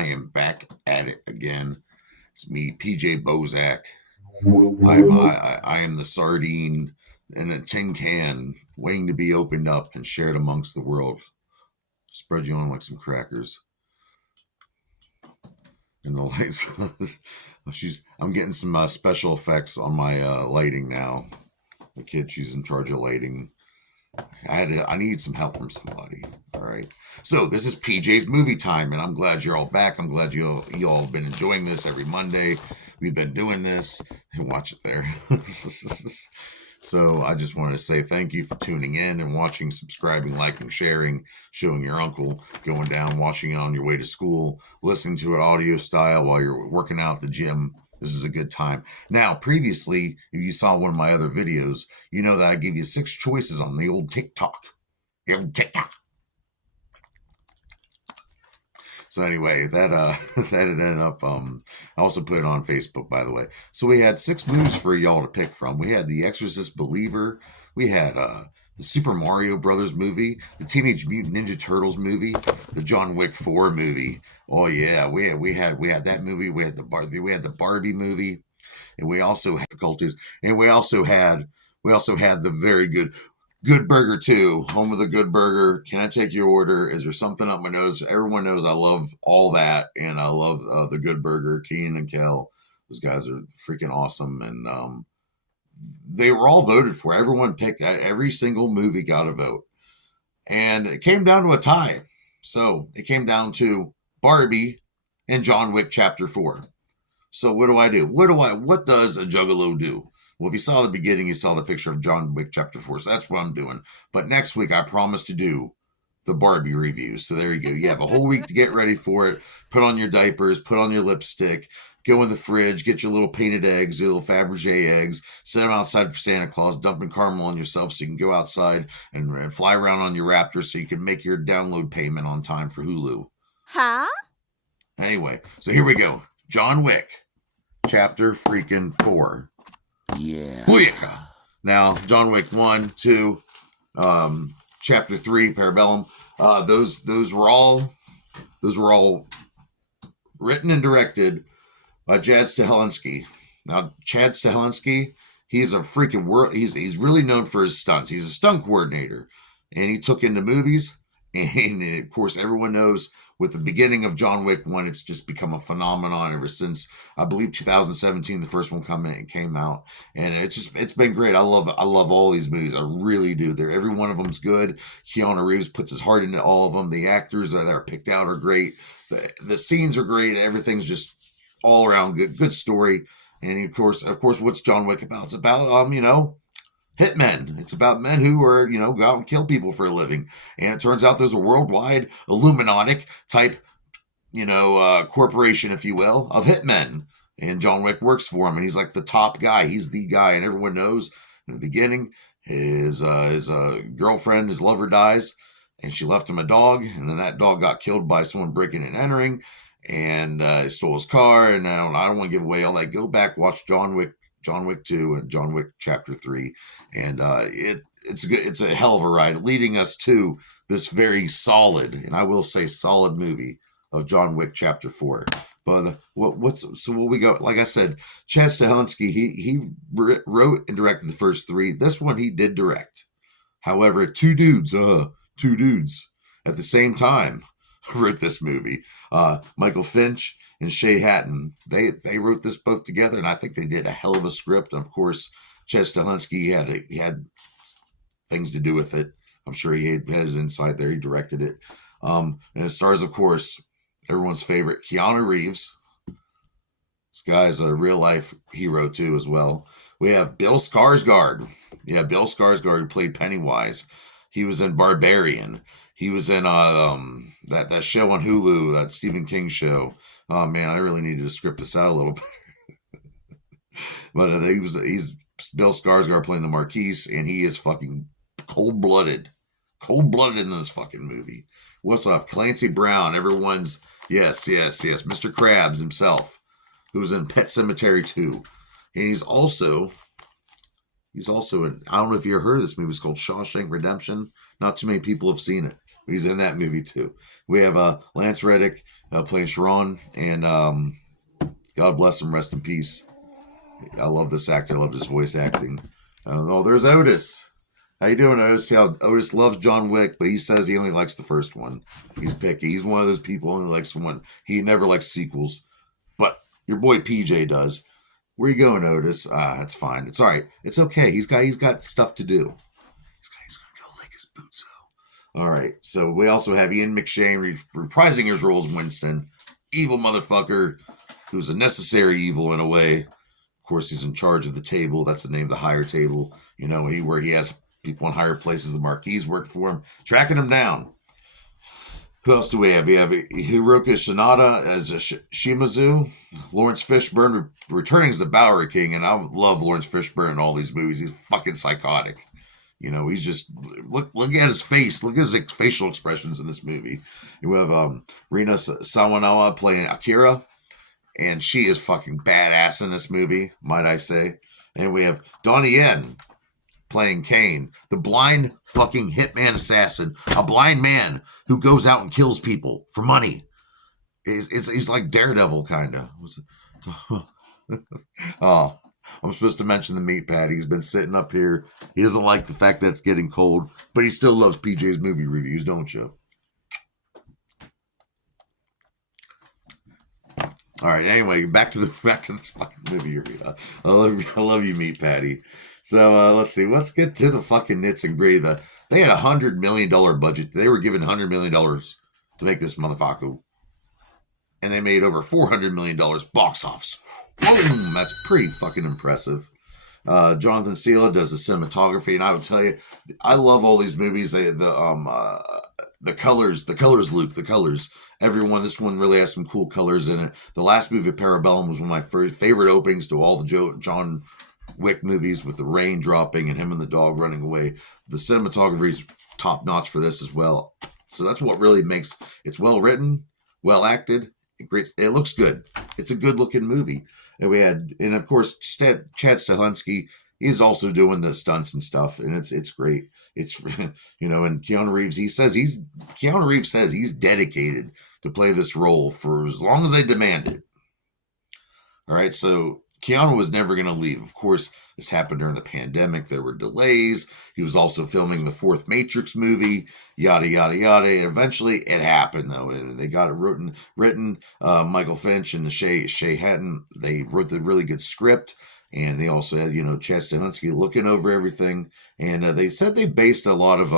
I am back at it again. It's me, PJ Bozak. I am the sardine in a tin can, waiting to be opened up and shared amongst the world. Spread you on like some crackers. And the lights. I'm getting some special effects on my lighting now. The kid, she's in charge of lighting. I need some help from somebody. All right. So this is PJ's movie time, and I'm glad you're all back. I'm glad you all have been enjoying this every Monday. We've been doing this. Watch it there. So I just wanted to say thank you for tuning in and watching, subscribing, liking, sharing, showing your uncle, going down, watching it on your way to school, listening to it audio style while you're working out at the gym. This is a good time. Now, previously, if you saw one of my other videos, you know that I gave you 6 choices on the old TikTok. The old TikTok. So anyway, that that ended up. I also put it on Facebook, by the way. So we had 6 movies for y'all to pick from. We had The Exorcist Believer. We had the Super Mario Brothers movie, the Teenage Mutant Ninja Turtles movie, the John Wick 4 movie. Oh yeah, we had that movie. We had the Barbie movie, and we also had difficulties, and we also had the very Good Burger 2, home of the Good Burger. Can I take your order? Is there something up my nose? Everyone knows I love all that, and I love the Good Burger. Keenan and Kel, those guys are freaking awesome, and they were all voted for. Everyone picked. Every single movie got a vote, and it came down to a tie. So it came down to Barbie and John Wick Chapter 4. So what do I do? What does a juggalo do? Well, if you saw the beginning, you saw the picture of John Wick Chapter 4. So that's what I'm doing. But next week, I promise to do the Barbie review. So there you go. You have a whole week to get ready for it. Put on your diapers, put on your lipstick, go in the fridge, get your little painted eggs, your little Fabergé eggs, set them outside for Santa Claus, dumping caramel on yourself so you can go outside and fly around on your Raptor so you can make your download payment on time for Hulu. Huh? Anyway, so here we go. John Wick, Chapter freaking 4. Yeah. Booyaka. Now, John Wick 1, 2, Chapter 3, Parabellum. Those were all written and directed by Chad Stahelski. Now, Chad Stahelski, he's a freaking he's really known for his stunts. He's a stunt coordinator, and he took into movies. And of course, everyone knows with the beginning of John Wick 1, it's just become a phenomenon ever since, I believe, 2017, the first one came out. And it's been great. I love all these movies. I really do. Every one of them's good. Keanu Reeves puts his heart into all of them. The actors that are picked out are great. The scenes are great. Everything's just all around good story. And of course, what's John Wick about? It's about, hitmen. It's about men who are, go out and kill people for a living. And it turns out there's a worldwide Illuminati type, corporation, if you will, of hitmen. And John Wick works for him, and he's like the top guy. He's the guy, and everyone knows in the beginning his girlfriend, his lover dies, and she left him a dog, and then that dog got killed by someone breaking and entering, and he stole his car. And now I don't want to give away all that. Go back, watch John Wick 2 and John Wick Chapter 3, and it's a hell of a ride, leading us to this very solid, and I will say solid movie of John Wick Chapter 4. But what we got? Like I said, Chad Stahelski, he wrote and directed the first 3. This one he did direct. However, two dudes at the same time wrote this movie. Michael Finch and Shay Hatton, they wrote this both together, and I think they did a hell of a script. And of course, Chad Stahelski, he had things to do with it. I'm sure he had his insight there. He directed it. And it stars, of course, everyone's favorite, Keanu Reeves. This guy's a real-life hero, too, as well. We have Bill Skarsgård. Yeah, Bill Skarsgård, who played Pennywise. He was in Barbarian. He was in that show on Hulu, that Stephen King show. Oh man, I really needed to script this out a little bit. But he's Bill Skarsgård playing the Marquise, and he is fucking cold-blooded in this fucking movie. What's up, Clancy Brown? Everyone's yes, Mr. Krabs himself, who was in Pet Sematary 2, and he's also in. I don't know if you ever heard of this movie. It's called Shawshank Redemption. Not too many people have seen it. He's in that movie too. We have Lance Reddick playing Sharon, and God bless him, rest in peace. I love this actor. I love his voice acting. Oh, there's Otis. How you doing, Otis? Yeah, Otis loves John Wick, but he says he only likes the first one. He's picky. He's one of those people who only likes one. He never likes sequels. But your boy PJ does. Where you going, Otis? That's fine. It's all right. It's okay. He's got stuff to do. He's gonna go lick his boots out. All right. So we also have Ian McShane reprising his role as Winston, evil motherfucker, who's a necessary evil in a way. Of course, he's in charge of the table. That's the name of the higher table. Where he has people in higher places. The Marquis work for him, tracking him down. Who else do we have? We have Hiroka Sanada as a Shimazu. Lawrence Fishburne returning as the Bowery King, and I love Lawrence Fishburne in all these movies. He's fucking psychotic. He's just look at his face. Look at his facial expressions in this movie. We have Rina Sawanoa playing Akira, and she is fucking badass in this movie, might I say. And we have Donnie Yen playing Kane, the blind fucking hitman assassin, a blind man who goes out and kills people for money. He's like Daredevil, kind of. Oh, I'm supposed to mention the meat patty. He's been sitting up here. He doesn't like the fact that it's getting cold, but he still loves PJ's movie reviews, don't you? All right. Anyway, back to this fucking movie review. I love you, meat patty. So let's see. Let's get to the fucking nits and gritty. They had $100 million budget. They were given $100 million to make this motherfucker, and they made over $400 million box office. Boom! That's pretty fucking impressive. Jonathan Sela does the cinematography, and I would tell you, I love all these movies. The colors, Luke, the colors. This one really has some cool colors in it. The last movie, Parabellum, was one of my favorite openings to all the John Wick movies, with the rain dropping and him and the dog running away. The cinematography is top notch for this as well. So that's what really makes it's well written, well acted, great. It looks good. It's a good looking movie. And of course, Chad Stahelski. He's also doing the stunts and stuff, and it's great. It's and Keanu Reeves. Keanu Reeves says he's dedicated to play this role for as long as they demand it. All right, so Keanu was never going to leave. Of course, this happened during the pandemic. There were delays. He was also filming the fourth Matrix movie, yada, yada, yada. And eventually it happened, though. And they got it written. Michael Finch and Shay Hatton, they wrote the really good script. And they also had, Chad Stahelski looking over everything. And they said they based a lot of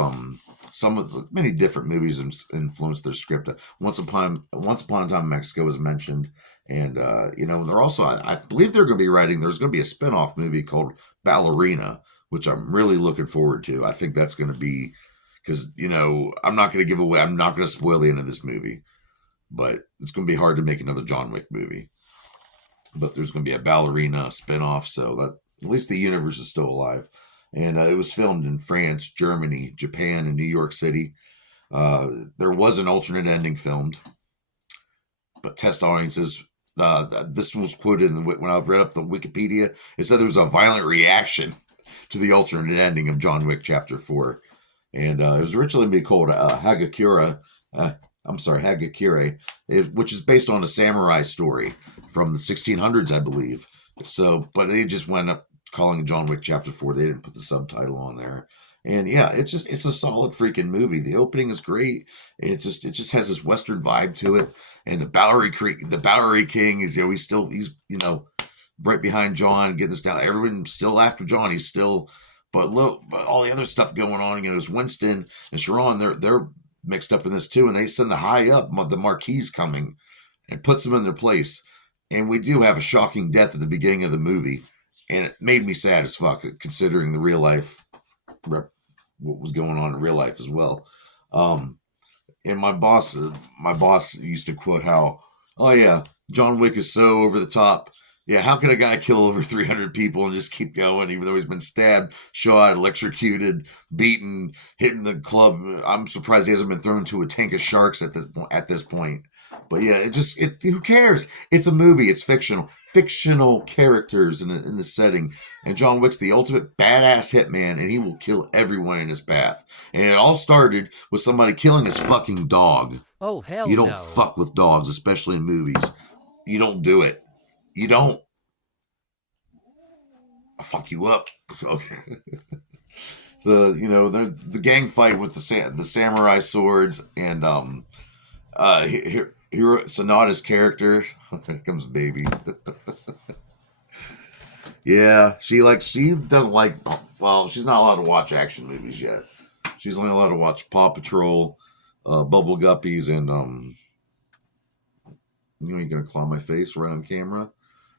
many different movies influenced their script. Once Upon a Time in Mexico was mentioned. And, they're also, I believe they're going to be writing, there's going to be a spin-off movie called Ballerina, which I'm really looking forward to. I think that's going to be, because, I'm not going to spoil the end of this movie, but it's going to be hard to make another John Wick movie. But there's going to be a Ballerina spin-off, so that at least the universe is still alive. And it was filmed in France, Germany, Japan, and New York City. There was an alternate ending filmed, but test audiences, this was quoted when I read up the Wikipedia. It said there was a violent reaction to the alternate ending of John Wick Chapter 4. And it was originally be called Hagakure, which is based on a samurai story from the 1600s, I believe. So, but they just went up calling it John Wick Chapter 4. They didn't put the subtitle on there. And yeah, it's a solid freaking movie. The opening is great. It just has this Western vibe to it. And the Bowery King is, he's right behind John, getting this down. Everyone's still after John. He's still, but all the other stuff going on, it's Winston and Sharon, they're mixed up in this too. And they send the high up, the Marquis coming and puts them in their place. And we do have a shocking death at the beginning of the movie. And it made me sad as fuck, considering the real life, what was going on in real life as well. And my boss used to quote how, oh yeah, John Wick is so over the top. Yeah, how can a guy kill over 300 people and just keep going, even though he's been stabbed, shot, electrocuted, beaten, hitting the club? I'm surprised he hasn't been thrown into a tank of sharks at this point. But yeah, who cares? It's a movie. It's fictional. fictional characters in the setting. And John Wick's the ultimate badass hitman, and he will kill everyone in his path. And it all started with somebody killing his fucking dog. Oh, hell You don't no. fuck with dogs, especially in movies. You don't do it. You don't. I'll fuck you up. Okay. So the gang fight with the samurai swords and Hiro Sonata's character. Here comes baby. Yeah, she doesn't like. Well, she's not allowed to watch action movies yet. She's only allowed to watch Paw Patrol, Bubble Guppies, and you're gonna claw my face right on camera.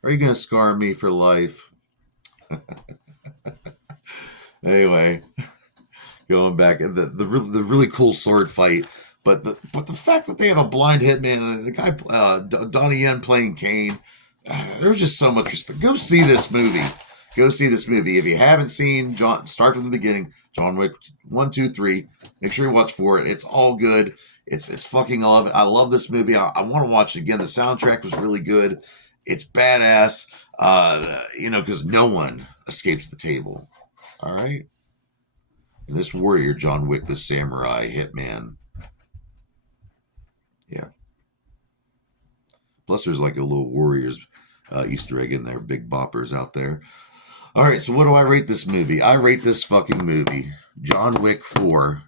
Are you gonna scar me for life? Anyway, going back, the really cool sword fight, but the fact that they have a blind hitman, the guy Donnie Yen playing Kane, there's just so much respect. Go see this movie. Go see this movie if you haven't seen John. Start from the beginning. John Wick 1, 2, 3. Make sure you watch 4. It's all good. It's fucking. I love it. I love this movie. I want to watch it again. The soundtrack was really good. It's badass. Because no one escapes the table. All right. And this warrior, John Wick, the samurai hitman. Yeah. Plus, there's like a little Warriors Easter egg in there. Big boppers out there. All right, so what do I rate this movie? I rate this fucking movie, John Wick 4,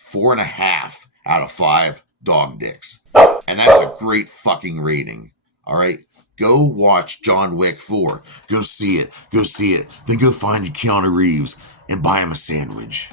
4.5 out of 5 dog dicks. And that's a great fucking rating. All right? Go watch John Wick 4. Go see it. Go see it. Then go find your Keanu Reeves and buy him a sandwich.